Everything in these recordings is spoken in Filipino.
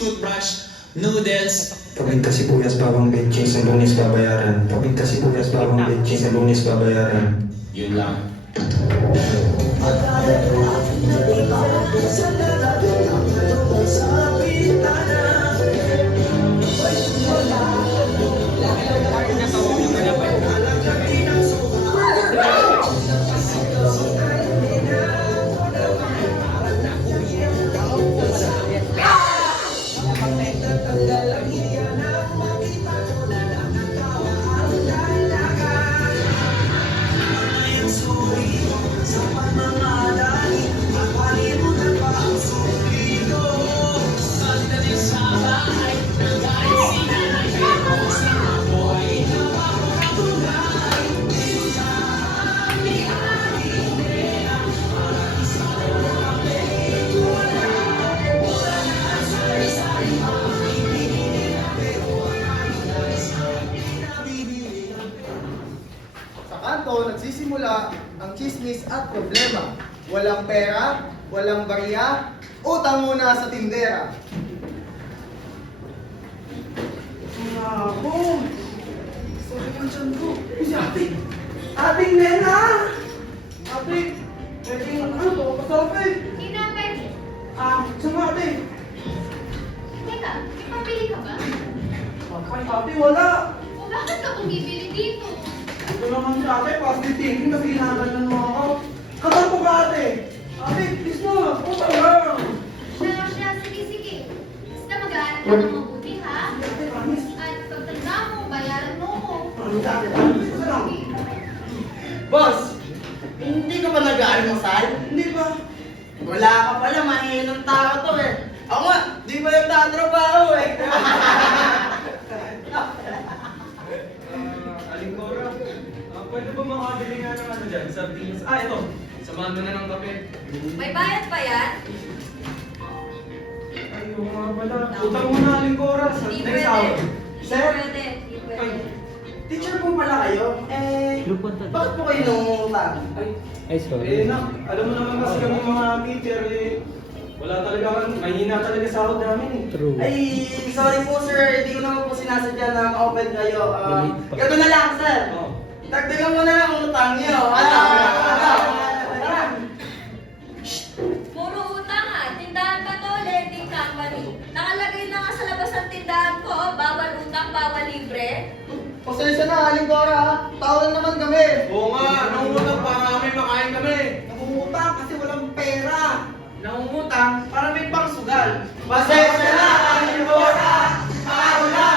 toothbrush, noodles. Paminta sibuyas, bawang betchin, sa Lunes babayaran. Paminta sibuyas, bawang betchin, sa Lunes babayaran. Yun lang. Sa kanto, nagsisimula ang chismis at problema. Walang pera, walang barya, utang muna sa tindera. Ako! Sorry ang tiyan ko. Si ate! Ating nena! Ate! Pwede yung ano, pasabi! Hindi na pwede. Saan nga ate? Teka, may pabili ka ba? Ay, ate, wala! O bakit ka bumibili dito? Ito naman si ate, positive thinking, nagkinagan mo ako. Kasal ko ka ate! Ate, please na! Utang lang! Siya, sige. Basta mag-aaral ka ng mabuti, ha? Ate, promise. At pagtanda mo, bayaran mo ko. Promise ate, promise. Gusto lang. Boss, hindi ka ba nag-aalmusal? Hindi ba? Wala ka pala, mahinang tao to eh. Ako nga, di ba yung tatrabaho eh? Aling Cora, pwede ba makabili nga ng ano dyan, sardinas? Ito, samahan mo na ng kape. May bayad pa yan? Ay, oo nga pala. Utang mo na, Aling Cora, sa Hindi next pwede. hour. Sir? Hindi pwede. Teacher po pala kayo? Bakit po kayo nangungutang? Alam mo naman kasi kami mga teacher wala talaga, mahina talaga sahod namin eh. Ay, sorry po sir, hindi ko naman po sinasadya na ma-open kayo. Ganun na lang sir. Oh. Dagdagan mo na lang ang utang niyo. Tara! Puro utang ha. Tindahan ka to, lending company. Nakalagay na nga sa labas ng tindahan ko, bawal utang, bawal libre. Pasensya na, Aling Cora ha. Tawag naman kami. Oo nga, nangungutang para may makain kami. Nangungutang kasi walang pera. Nangungutang para may pangsugal. Pasensya na, Aling Cora! Paro na!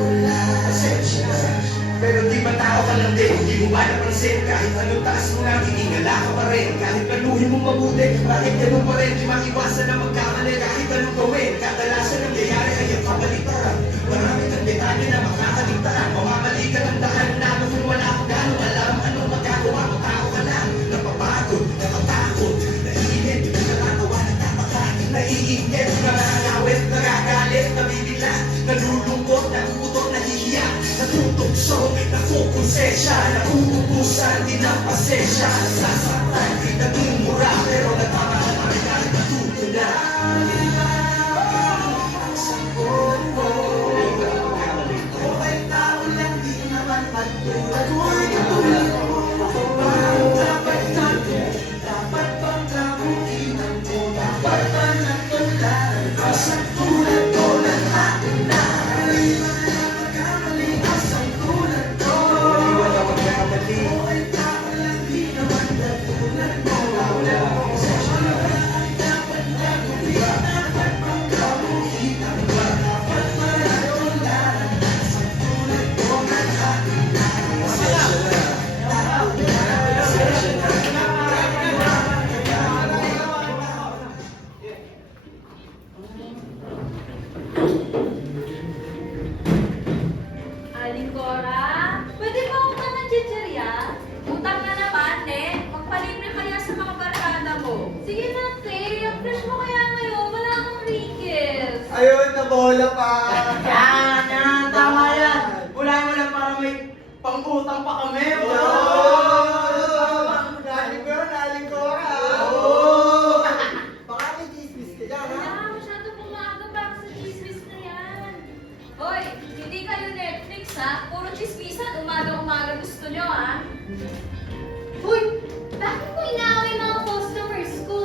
Pasensya na. Pero di ba tao ka lang din? Di mo ba napansin? Kahit anong taas mo na, tingala ka pa rin. Kahit planuhin mo mabuti, bakit ganun pa rin? Di maiwasan na magkamali kahit anong gawin. Kadalasan ng nangyayari ay ang kabaliktaran. Marami kang detalye na makakaligtaan. Mamamali ka ng daan na kung wala kang gano'ng alam. Anong magagawa mo? Tao ka lang. Napapagod, nakatakot, naiinit, di ka nakagawa ng napakain. Naiinggit, nanganawit, nagagalit, nabibigla, nalulungkot, nagugutot, nahihiya, natutugso, nakukonsensya, nauubusan, di na pasensya, nasasaktan, nagmumura, pero nagmamahal pa rin kahit natuto na. Okay, tao lang, di naman magtulad mo. Ako ba ang dapat natin? Dapat bang kamuhin ang mo? Dapat ba natularan ka sa tulad ko na natin na? Hindi ba na magkamali ka sa tulad ko? Hindi ba na magkamali? Okay, tao lang, di naman natulad mo. Pasensya na ba ang dapat natin? Dapat bang kamuhin ang mo? Dapat ba natularan ka sa tulad ko na natin na? bola pa. Yan, tama yan. Wala para may pang-utang pa kami. Naling ko ka. Oo. Baka may chismis ka dyan, ha? Wala, masyado pumaga pa ako sa chismis na yan. Hoy, hindi kayo Netflix ha? Puro chismisan, umaga-umaga gusto nyo ha? Uy, bakit mo inaaway mga customers ko?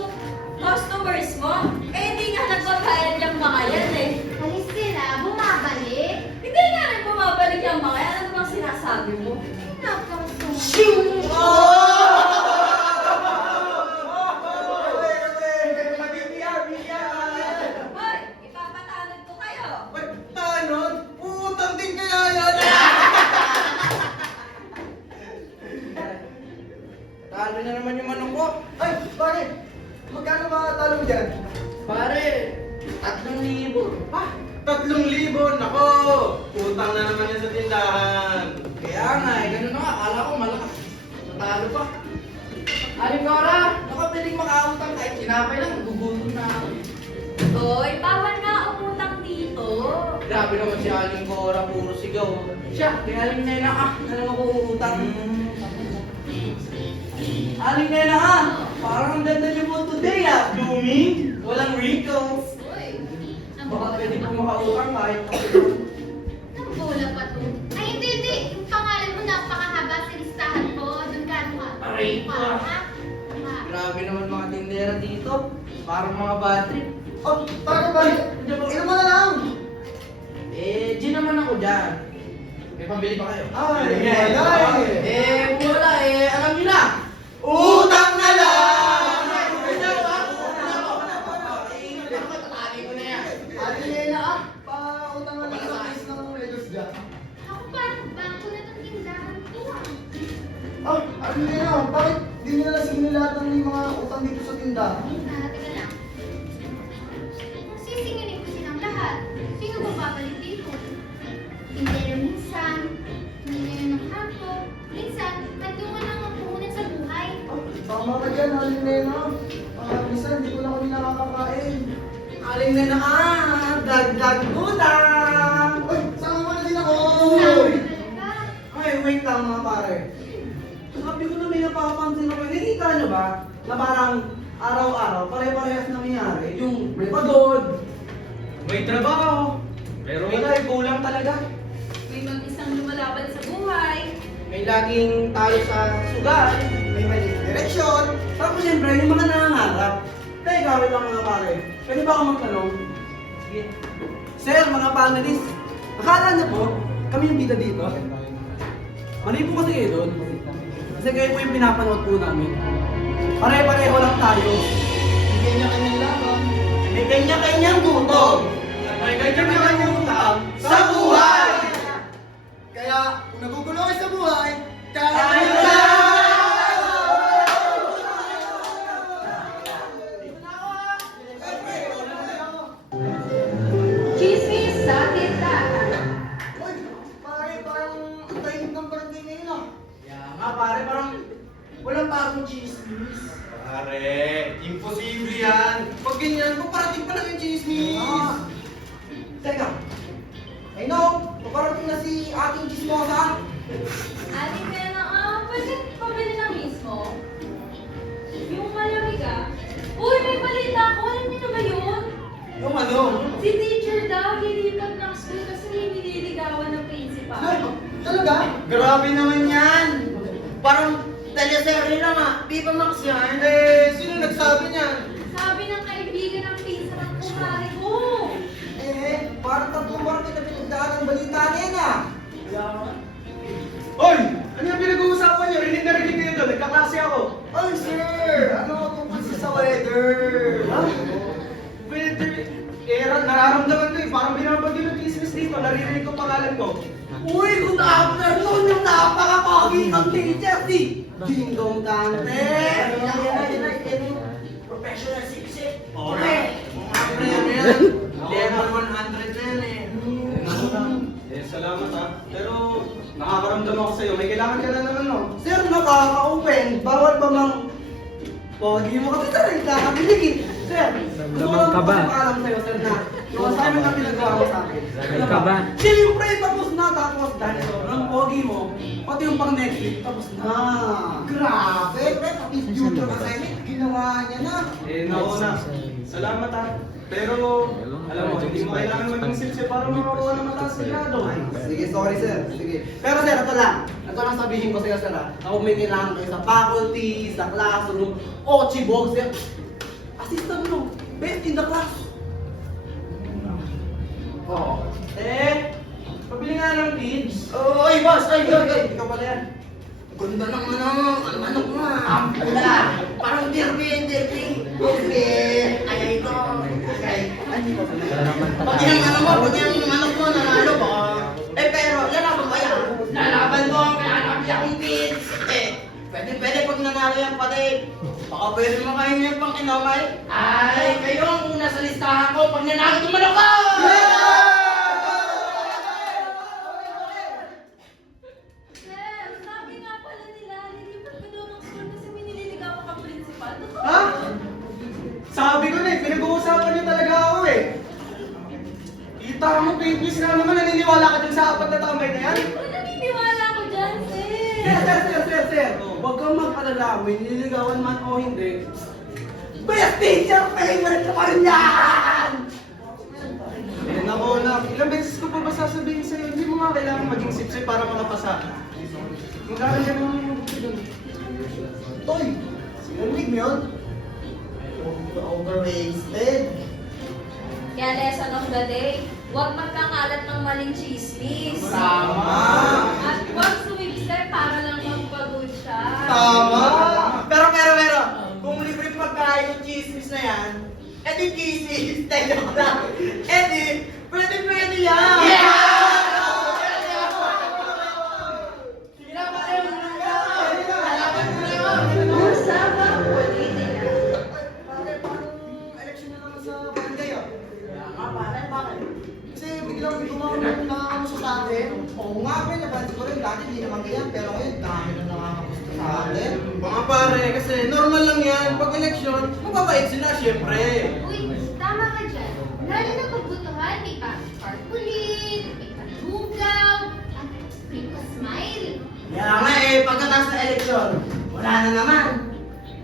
Customers mo? Eh, hindi nga nagbabayad yung mga yan eh. Alis sila, bumabalik. Hindi nga rin bumabalik yung mga yan. Ano bang sinasabi mo? Hoy, ipapatanod ko kayo. Tanod? Utang din kaya yan. Talo na naman yung manok ko. Ay, pare. Magkano ba talo mo dyan? Pare, 3,000. Ha? 3,000? Nako! Utang na naman yan sa tindahan. Kaya nga, ganun na nga. Akala ko malakas. Natalo pa. Aligora, nako pwedeng makautang kahit sinapay lang. Gugutom na ako. Hoy, bawal nga umutang dito. Grabe naman si Aling Cora, puro sigaw. Siya, kay Aling Nena alam ako uutang. Aling Nena parang ang ganda niyo po today Blooming, walang wrinkles. Uy, Baka pwede po makautang kahit ang bola pa to. Ay, hindi. Yung pangalan mo napakahaba sa listahan ko. Doon ka, ano ka? Aray ko. Ha? Grabe naman mga tindera dito. Parang mga battery. Oh, pare. Inom mo na lang. Gin naman ako dyan. May pambili pa kayo? Ay, Sige. wala Wala alam niyo na. Utang na lang! Ate Nena, pautang na lang sa place ng Legos dyan. Ako parang bangko na itong tindahan ko. Oh, Ate Nena, bakit di nyo na sige lahat ng mga utang dito sa tindahan? Teka lang. Kung sisingilin ko silang lahat, sino ba babalik dito? Tindero minsan, tindero ng hapon, minsan, nandungan lang ang puhunan sa buhay. Oh, tama ka dyan, Ate Nena. Minsan, hindi ko na kami nakakakain. Aling Nena dagdag utang! Uy, sama mo na din ako! Talaga? Ay, wait lang mga pare. Sabi ko na may napapansin ako. Nakikita nyo ba na parang araw-araw, pare-parehas nangyayari? Yung may pagod, May trabaho. Pero wala, kulang talaga. May mag-isang lumalaban sa buhay. may laging talo sa sugal, May maliit direksyon. tapos siyempre yung mga nangangarap. Teka, wait lang mga pare. Pwede ba ako magtanong? Sige. Sir, mga panelists, akala niyo po, kami yung bida dito? Mali po kasi kayo doon. Kasi kayo po yung pinapanood po namin. Pare-pareho lang tayo. Hindi niya kanyang laban. May kanya-kanyang gutom. May ganyan-ganyan utang Sa buhay! Kaya, kung nagugulo kayo sa buhay, Tayo kaya lang! Chismis sa tindahan. Uy, pare, parang ang tahimik ng barangay ngayon ah. Kaya nga pare, parang walang bagong chismis. Pare, imposible yan. Pag ganyan, paparating pa lang yung chismis. Ah. Teka, I know, paparating na si ating chismosa. Aling Nena, pwede pabili na mismo. Yung malamig ah. Uy, may balita ako. Alam niyo na ba yun? Yung ano? Si teacher daw, hilipat ng school kasi nililigawan ng principal. Ay, talaga? Grabe naman yan. Parang teleserye lang Viva Max yan. Sino nagsabi niyan? Sabi ng kaibigan ng pinsan ng kumari ko. Parang tatlong marami na pinagdaan ng balita niya Hoy! Ano yung pinag-uusapan niyo? Rinig na rinig kayo doon. Nagkaklase ako. Ay, sir! Ano tungkol sa weather? Ha? Weather. Nararamdaman ko eh. Parang binabagyo ng chismis dito. Naririnig ko pangalan ko. Uy, good afternoon! Yung napaka-pogi ng teacher si Dingdong Dante! Yan yung professional sip-sip. Okay. Mga premyo yan. Level 100 na yan Salamat ha. Pero nakakaramdam ako sa'yo. May kailangan ka na naman no? Sir, nakaka-open. Bawal ba mang... Pogi mo kasi sir, nagkakabilig eh. Sir, Gusto ko lang magpapaalam sa'yo, sir, na yung assignment na pinagawa mo sa akin. Ka ba? Siyempre, tapos na. Tapos dahil sobrang pogi mo, pati yung pang next week, tapos na. Grabe, pre, pati future assignment, ginawa niya na. Nauna. Salamat ha. Pero, alam mo, hindi mo kailangan maging sipsip para makakuha ng mataas na grado. Sige, sorry sir. Sige. Pero sir, ito lang. Ito lang sabihin ko sa'yo, sir, ha. Ako may kailangan kayo sa faculty, sa classroom, o chibog, sir. Assistant mo, best in the class. Oo. Pabili nga ng kids. Oy, boss! Oy! Ikaw pala yan. Ganda ng manok mo. Wala, parang derby. Ay, ito. Okay. Pag yung manok mo, nanalo ba? Pero, lalaban ba yan? Lalaban ko, kaya nabi akong kids. Pwede pag nanalo yan pati. Baka pwede mo kayo yung pang inomay. Ay, kayo ang una sa listahan ko pag nanalo itong manok ko! Sir, sabi nga pala nila, lilipat ka daw ng school kasi may nililigawan ka principal. Totoo Ha? ba? Sabi ko na eh, pinag-uusapan niyo talaga ako eh. Kita mo, Pinkies na naman, naniniwala ka dun sa apat na tambay na yan? Ano naniniwala ko dyan, Sir. Huwag kang mag-alala. May nililigawan man o hindi. Best teacher favorite ko pa rin yan! Nako na, ilang beses ko pa ba sasabihin sa'yo, hindi mo nga kailangan maging sipsip para makapasa. Magkakaroon mo yung buti dun. Toy, narinig mo yun? Overwasted. Kaya lesson of the day, huwag magkakalat ng maling chismis. Tama. At huwag sumipstep para lang magpagod siya. Tama! Pero, kung libre pagkain yung chismis na yan, edi chismis, tayo lang. Edi, pwede yan! Sige na, pare, halaman mo na yun! Usapang politika. Pare, parang election na naman sa barangay, ah. Pare, bakit? Kasi biglang may gumawa ng nakakamusta sa atin. Oo nga, pre, nabansin ko rin. Dati hindi naman ganyan, pero ngayon dami na nakakamusta sa atin. Mga pare, kasi normal lang yan. Pag eleksyon, mababait sila, syempre. Uy, tama ka dyan. Lalo na pagbutuhan, may pa-carpulin, may pa-lugaw, at may pa-smile. Kaya nga pagkatapos ng eleksyon, wala na naman.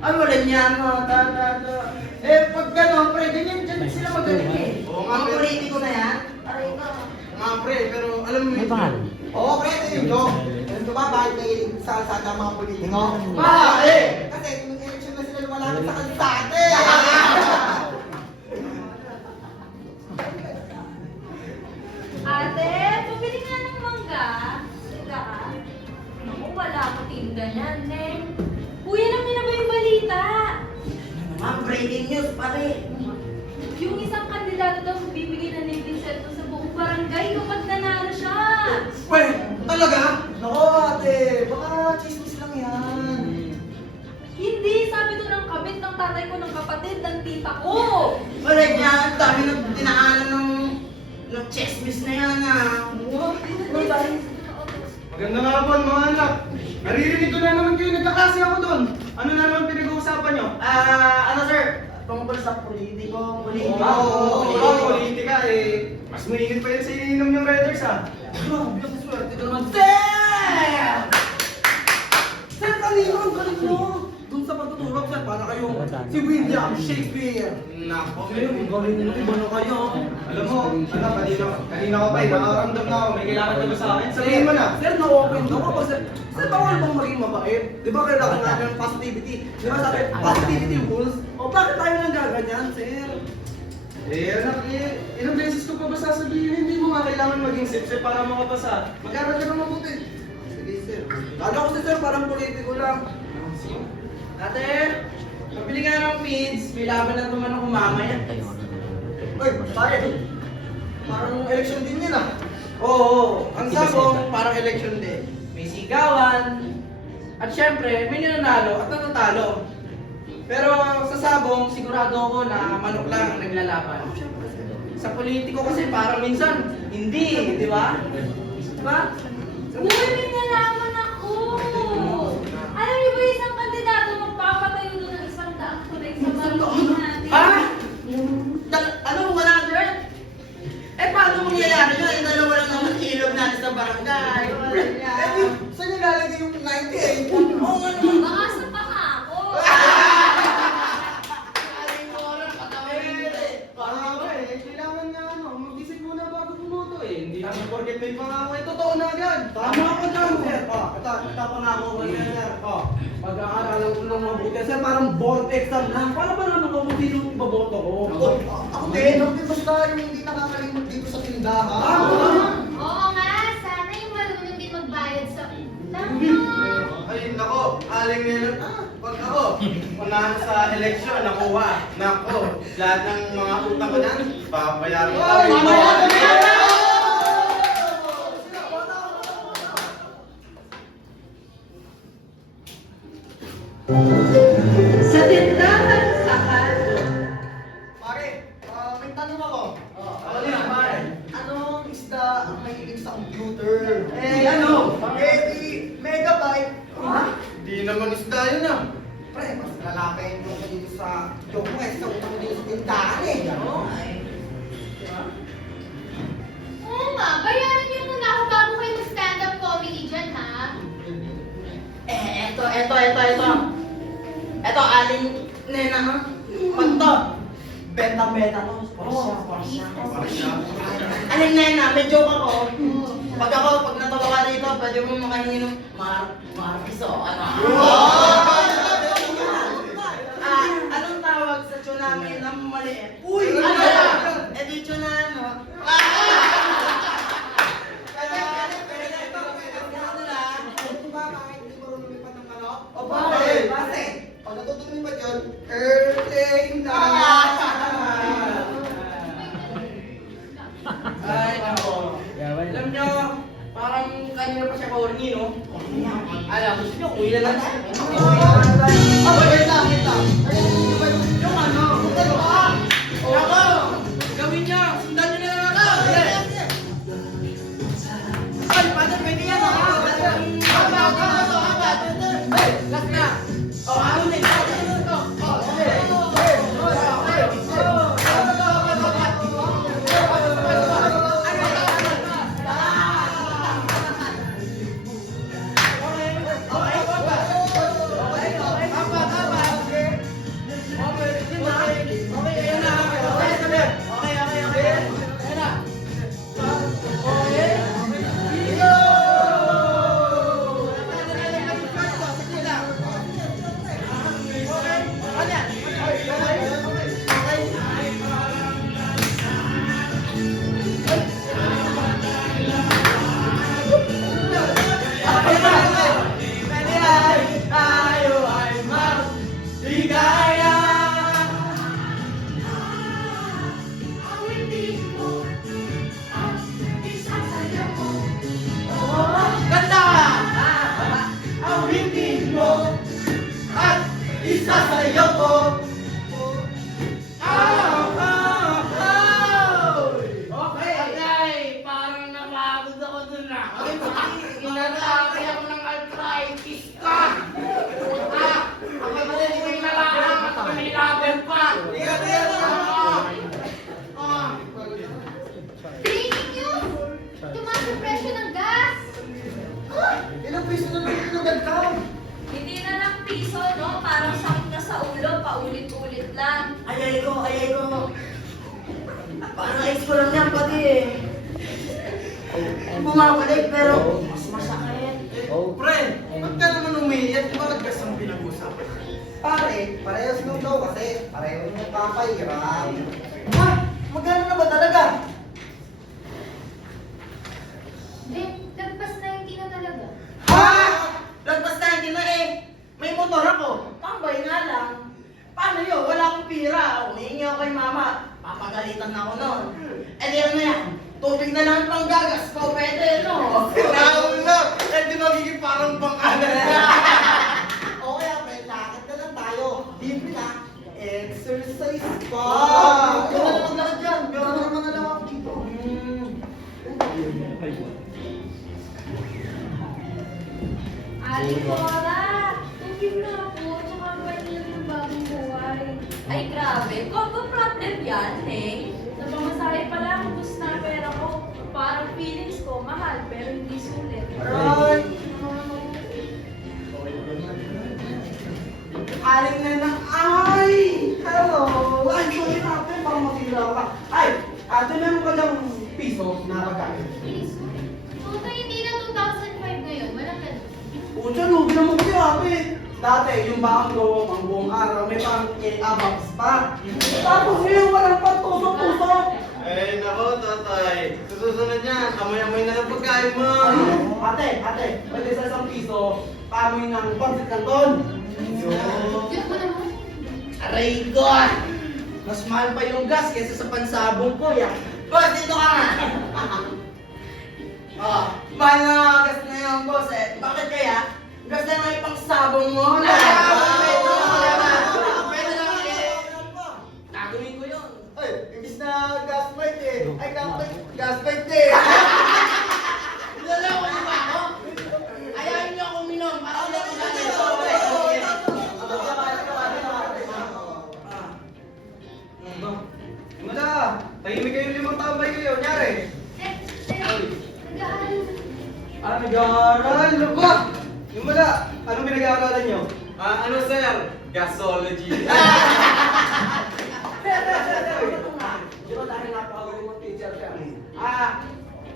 Ay, wala niya mga tata. Pag gano'n, pre, ganyan dyan sila magaling eh. Oo nga, Mga pre. politiko na yan, aray ka. Mga pre, pero alam mo May yun. pangalan. Oo, pre, ito yung joke. Alam ko ba, bakit may salsada ang mga politiko? Bakit? Kasi nung eleksyon na sila lumalapit sa kalsate. Ate, pumili nga ng mangga. Siga ka. Naku, wala akong tinda niyan, Neng. Kuya, alam niyo na ba yung balita? Mga breaking news, pare. Yung isang kandidato daw bibigay ng libreng cellphone sa buong barangay kapag nanalo siya. Pwe, talaga? Nako, ate, baka chismis lang yan. Hindi, sabi to ng kabit ng tatay ko, ng kapatid, ng tita ko. Wala niya, ang dami nang dinaanan ng chismis na yan, ah. Magandang hapon mga anak. Naririnig ko na naman kayo, nagkaklase ako doon. Ano na naman pinag-uusapan nyo? Ano sir? Tungkol sa politiko. Politika eh. Mas mainit pa yun sa ininom yung Redders ah. Grabe, ang swerte ka naman. Sir! Sir, kanino ang galing mo? Doon sa pagtutulog, sir, para kayong si William Shakespeare. Nako, ang galing mo, iba na kayo. Alam mo, anak, kanina ko pa eh, nakaramdam na ako, may kailangan ka ba sa akin? Sabihin mo na. Sir, na-open daw ako, sir. Sir, bawal bang maging mabait? Di ba kailangan natin ng positivity? Di ba sabi, positivity rules? O bakit tayo nang gaganyan, sir? Anak, ilang beses ko pa ba sasabihin, hindi mo nga kailangan maging sipsip para makapasa. Mag-aral ka ng mabuti. Sige, sir. Kala ko si sir, parang politiko lang. Ate, pabili nga ng feeds. May laban na naman ako mamaya. Uy, pare. Parang election din yun, ah. Oo, ang sabong parang election din. May sigawan. At syempre, may nananalo at natatalo. Pero sa sabong, sigurado ako na manok lang ang naglalaban. Sa politiko kasi parang minsan, hindi, di ba? Di ba? Uy, may nalaman ako. Alam niyo ba isang kandidato magpapatayo doon ng 100 tulay sa barangay natin? Ah! paano mangyayari yun? Yung dalawa lang naman ilog natin sa barangay. Saan niya lalagay yung 98? Oo nga naman. Baka sa pangako. Aling oras, patawin mo eh. Pangako eh, kailangan nga mag-isip muna bago bumoto eh. Hindi naman porket may pangako eh, totoo na agad. Tama ako dyan, sir. Ito pangako ko sir, sir. Pag-aaralan ko ng mabuti. Sir, parang board exam lang. Paano ba naman mabuti yung ibaboto ko? Ako din, basta yung hindi nakakalimot dito sa tindahan. Oo nga, sana yung marunong din magbayad sa utang. Ay, nako, aling nila. Pag ako, unahan sa eleksyon, nakuha. Nako, lahat ng mga utang ko na, babayaran ko. Sa tindahan sa kanto. Pare, may tanong ako. Ano yan, pare? Anong isda ang mahilig sa computer? Eh, ano? Eh, di, megabyte. Di naman isda yun ah. Pre, mas lalaki mo ko dito sa joke mo eh, sa utang dito sa tindahan eh. Oo nga, bayaran niyo muna ako bago kayo mag-stand-up comedy dyan, ha? Eto. Eto, aling nena, ha? Pag to, benta to. Parsya. Aling nena, may joke ako. Pag natawa ka dito, pwede mo makahingi ng piso, ano? Anong tawag sa tsunami na maliit? Uy! Ano lang? Eh di tsunami. O pare, pag natutunin ba yun, earthing na. Ay, nako. Alam nyo, parang kanina pa siya corny, no? Alam, gusto nyo, uwi na lang tayo. Wait lang. Yung ano? Nako! Gawin nyo! Sundan nyo na lang ako! Ay, paano pwede yan? Last na! O, ano na? Ganda! Awitin mo at isasayaw ko. Okay, parang napagod ako dun na. Inatake ako ng arthritis ka. Ako hindi na lang at may laban pa. Breaking news! Tumaas ang presyo ng gas! Ilang piso na lang tinagad ka? Hindi na lang piso, no? Parang sakit na sa ulo, paulit-ulit lang. Ayay ko. Parang ex ko lang yan pati eh. Bumabalik pero mas masakit. Pre, ba't ka naman umiiyak? Di ba naggas ang pinag-usapan? Pare, parehas nung daw kasi pareho yung papayram. Ha? Magkano na ba talaga? Lagpas na yung tina talaga. Ha? Lagpas na hindi na eh. May motor ako. Tambay nga lang. Paano yun? Wala akong pira. Humingi ako kay mama. Papagalitan na ako nun. Eh di ano yan? Tubig na lang pang gagas ko. Pwede, no? Kailangan na! Eh, di magiging parang pangkalan. O kaya, pre, lakad na lang tayo. Libre na. Exercise pa! Ikaw na lang maglakad dyan. Pero naman na lang ako dito. Aling Cora, tubig na ako, tsaka vanilla ng bagong buhay. Ay, grabe. Combo problem yan, Neng. Napamasahe pa lang, ubus na ang pera ko. feelings ko, mahal, pero hindi sulit. Alright. Aling Nenang, ay! Hello! Ay, sorry natin, parang matira ka. Ay, ate, meron ka lang piso na pagkain. Piso? Tutoy, hindi na 2005 ngayon. Walang ganun. Pucha, lugi naman kasi ate. Dati, yung bakang gawang ang buong araw, may pang ababs pa. Tapos ngayon, walang pagtusok-tusok. Eh, nako, tatay. Susunod niya, amoy-amoy na ng pagkain mo. Ate, pwede sa isang piso, paamoy ng pansit canton. Diyos mo naman. Aray ko! Mas mahal pa yung gas kaysa sa pansabong ko, ya. Boss, dito ka nga! Oh, mahal na gas na yung boss eh. Bakit kaya? Gas na lang ipang sabong mo. Pwede naman eh. Gagawin ko yun. Ay, imbis na gaslight eh. Ay, gaslight eh. Nilalaw ko yung ba ako? Ayayin niyo ako uminom para hindi ako galit. Mala, tahimik kayo 5 tambay kayo. Nyari. Nag-aaral. Nag-aaral? Laba! Yung mala, anong pinag-aaralan nyo? Ano sir? Gasology. Di ba dahil napakagaling mong teacher ka?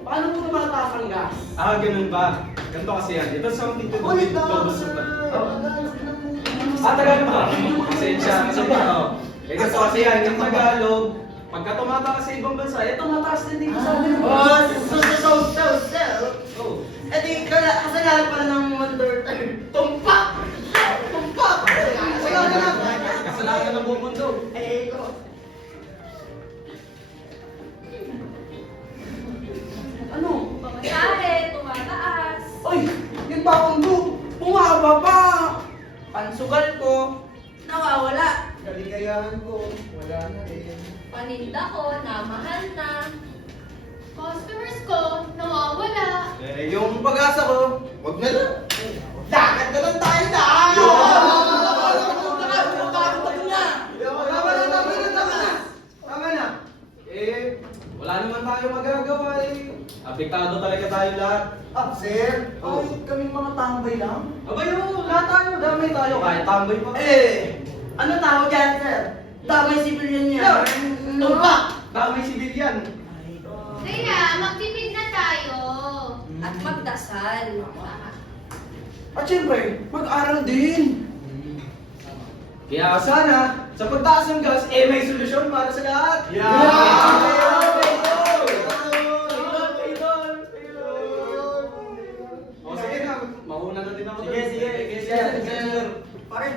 Paano po tumataas ang gas? Ganun ba? Ganito kasi yan. Ito something to do Ulit with na! double super. Tagalog ba? Pasensya. Kasi ba? Ganito kasi yan. Yung Tagalog, pagka tumataas sa ibang bansa, tumataas din dito sa atin. Oh. Eh di, kasalanan pala ng wonder time. Tumpak! Tumpak! Kasalanan ng buong mundo. Eh, ko. Ano? Pamasahe, tumataas. Ay! Yung bakong do! Bumababa! Pansugal ko, nawawala. Kaligayahan ko, wala na rin. Paninda ko, namahal na. Customers ko, nawawala. Eh, yung pag-asa ko, wag na lang. Dagat na lang tayo na! Tama na. Eh, wala naman tayo magagawa eh. Apektado talaga tayo lahat. Sir? Oh. Ay, kaming mga tambay lang. Abay mo, lahat tayo, damay tayo. Kahit tambay pa. Ano tawag dyan, sir? Damay civilian niya. Tumpak! Damay sibilyan. Kaya, magtipid na tayo. At magdasal. At syempre, mag-aral din. Kaya sana, sa pagtaas ng gas, may solusyon para sa lahat. O sige na, mauna na din ako. Sige. Pare,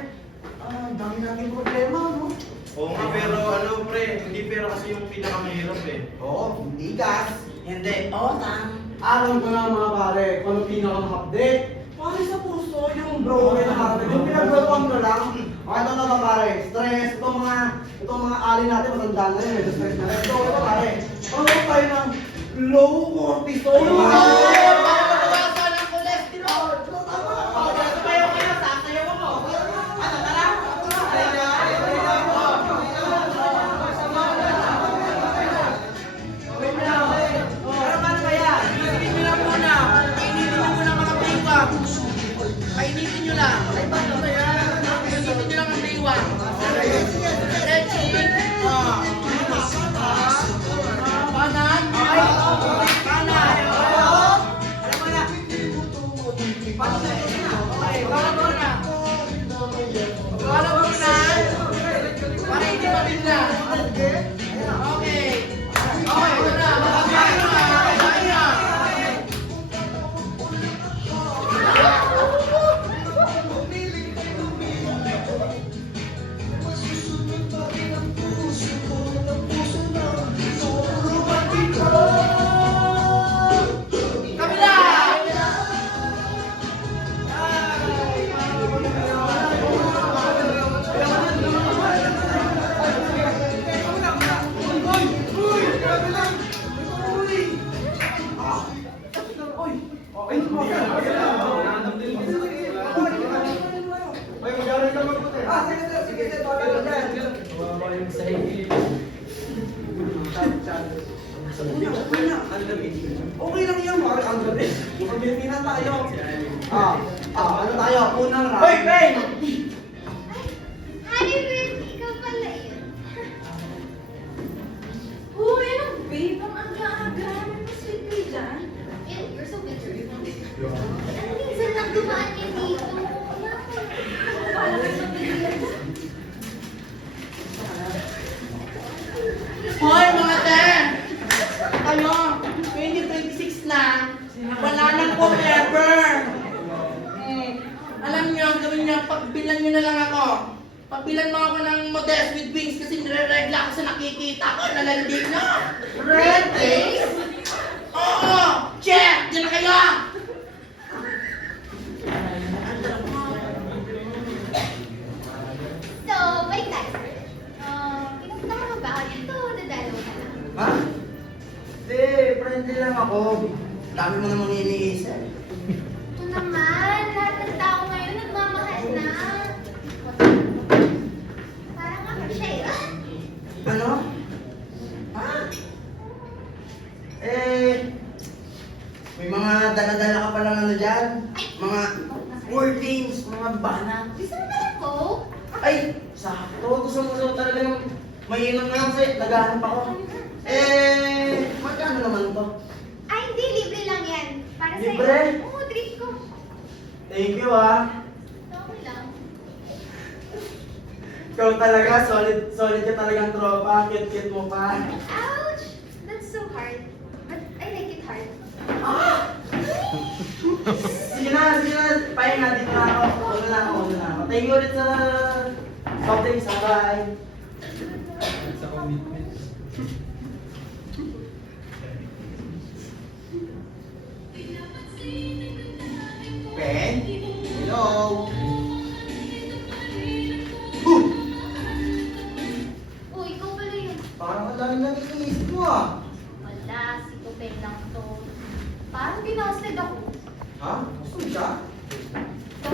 dami nating problema, no? Oo nga, pero ano pre, hindi pero kasi yung pinakamahirap eh. Oo, hindi gas. Hindi, otang. Alam ko na mga pare, kung ano pinaka-update. Pare sa puso, yung broken heart, yung pinag-broken ko lang. Ito na ba pare, stress, itong mga alin natin, matanda na rin, medyo stress na rin. Ito pare, ano tayo ng low cortisol? Mabawasan ang cholesterol! Sasayaw kayo, sasayaw ako! Ano, tara? Pero paano ba yan? Painitin nyo lang muna. Painitin nyo muna mga baywang. Painitin nyo lang. Ay, paano ba yan? Painitin nyo lang ang baywang. Stretching. Kanan. Kanan. Alam mo na. Paano ba yan? Okay, baka mo na. Baka mo na. Para hindi mabigla. Okay. Okay, ito na. Makakain na. Makakain na. Kabila! Ay, mag-aaral ka magputi. Sige, Kawawa yung sa higilid. Ano Ang gabi. Okay lang yan, pare. Ang gabi. Mag-BP na tayo. Ano tayo? Unang round. Hoy, Ben! Hi, Will! Ikaw pala yun. Uy, ano, babe? Ang aga-aga. May pa-sweet kayo dyan. You're so bitter. Ano, minsan lang dumaan yan dito. Akala kayo napigilan dyan. Hoy, mga ten! Ano? 2026 na. Wala nang forever. Alam niyo, ang gawin niyo, pagbilan niyo na lang ako. Pagbilan mo ako ng modest with wings kasi nire-regla ako sa nakikita ko. Nalalandi na. Red wings? Oo! Check! Diyan na kayo! So, balik tayo. Pinupunta ka ba ako dito? Dadalaw ka lang. Ha? Hindi, friendly lang ako. Dami mo namang iniisip. Ito naman, lahat ng tao ngayon nagmamahal na. Parang ako siya eh. Ano? Ha? Eh, may mga dala-dala ka palang ano dyan? Mga wordings, mga banat. Gusto mo na ako? Ay, sakto. Gusto mo talagang mainom na kasi naghahanap ako. Eh, magkano naman to? Ay, hindi. Libre lang yan. Para sa'yo. Libre? Oo, treat ko. Thank you ah. Okay lang. Ikaw talaga, solid ka talagang tropa. Cute-cute mo pa. Ouch! That's so hard. But I like it hard. Sige na. Pahinga dito na ako. Una na ako. Thank you ulit sa soft drinks. Bye. Sa commitment. Ben? Hello? Oh, ikaw pala yun. Parang ang dami lang iniisip mo ah. Wala, si Tupeng lang to. Parang binasted ako. Ha? Gusto mo siya?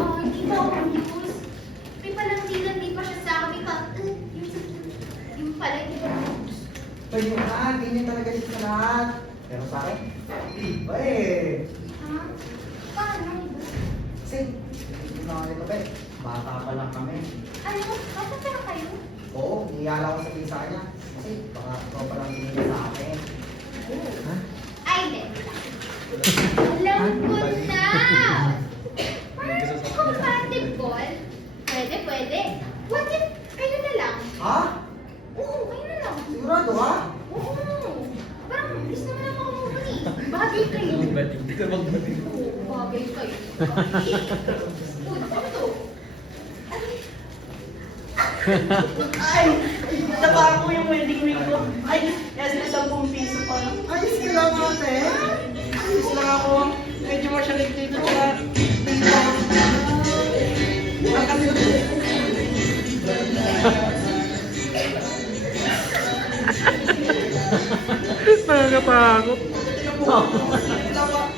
Oh, hindi ba ako news? May palang hindi pa siya sa akin. Yung pala, hindi ba news? Pwede na, ganyan talaga siya sa lahat. Pero sa akin, iba eh. Ha? Paano? Kasi, hindi na ako nito, Ben. Bata pa lang kami. Ano? Basta pala kayo? Oo, niyala ko sa isa niya. Kasi baka ikaw pa lang hindi sa akin. Ay, hindi. Alam ko na! Parang compatible. Pwede. What if kayo na lang? Ha? Oo, kayo na lang. Sigurado ha? Oo. Parang gusto naman ako mabuni. Bagay kayo. Hindi ka magbating. Oo, bagay kayo. Uy, ano to? Ay! Naba ako yung wedding ring ko. Ay! Yes, may 10 piso pa lang. Ayos ka lang ate. Ayos lang ako. Medyo masyalig dito sa dito. Ang kasi Nakakatakot.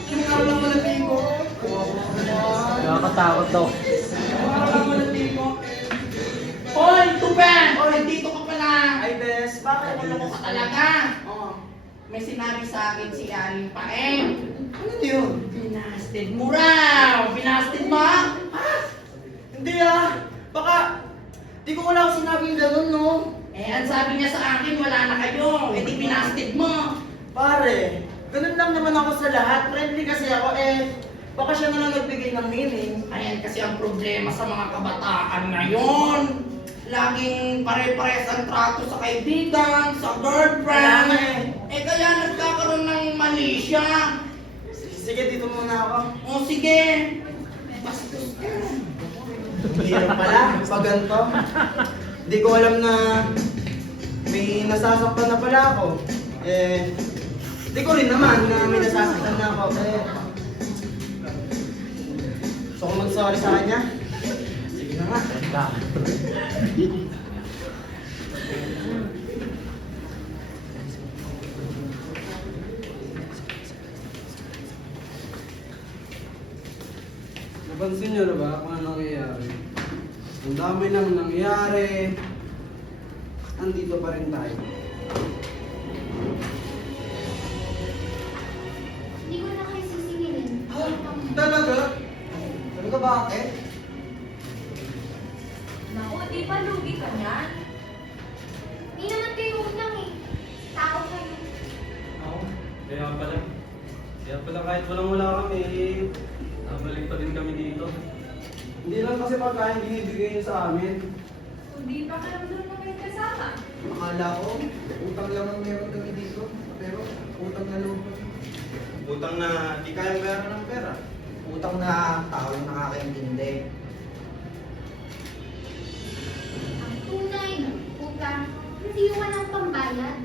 Kinakalang mo na tiko. Nakakatakot daw. Kinakalang mo na tiko. Hoy, Tuben! Hoy, dito ka pala. Ay, Bes, bakit? Ano ka talaga? Oo. May sinabi sa akin si Aling Paeng. Ano yun? Binasted mo raw! Binasted mo? Ha? Hindi ah. Baka, di ko wala akong sinabing ganun, no? Eh, ang sabi niya sa akin, wala na kayo. Eh, di binasted mo. Pare, ganun lang naman ako sa lahat. Friendly kasi ako, eh. Baka siya na lang nagbigay ng meaning. Ayan kasi ang problema sa mga kabataan ngayon. Laging pare-pares ang trato sa kaibigan, sa girlfriend. Eh kaya nagkakaroon ng mali siya. Sige, dito muna ako. O sige. Bastos ka. Hirap pala, pag ganito. Hindi ko alam na may nasasaktan na pala ako. Eh, hindi ko rin naman na may nasasaktan na ako. Eh, gusto ko mag-sorry sa kanya. Sige na nga. Napansin niyo na ba kung ano nangyayari? Ang dami nang nangyari. Andito pa rin tayo. ka niyan. Hindi naman kayo utang eh. Tao kayo. Ako? Kaya pala kahit walang-wala kami, nabalik pa din kami dito. Hindi lang kasi pagkain binibigay niyo sa amin. Hindi pa ka lang doon na kayo kasama. Akala ko, utang lang ang meron kami dito. Pero utang na loob. Utang na di kayang bayaran ng pera. Utang na tao yung nakakaintindi. Ang tunay na utang, hindi yung walang pambayad.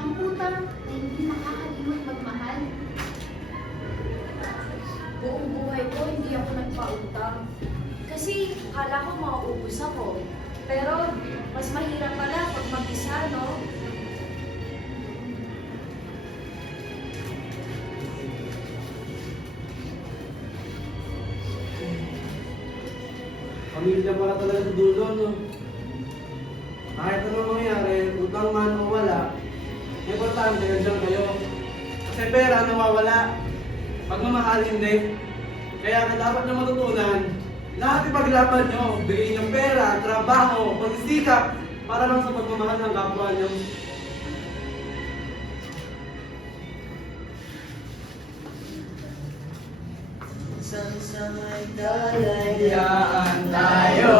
Ang utang ay hindi makakalimot magmahal. Buong buhay ko, hindi ako nagpautang. Kasi akala ko mauubos ako. Pero mas mahirap pala pag mag-isa, no? Pamilya pala talaga sa dulo, no? Kahit anong mangyari, utang man o wala, importante nandiyan kayo. Kasi pera nawawala. Pagmamahal hindi. Kaya na dapat na matutunan, lahat ipaglaban nyo, bigay ng pera, trabaho, pagsisikap, para lang sa pagmamahal ng kapwa nyo. Isang may dalayaan tayo.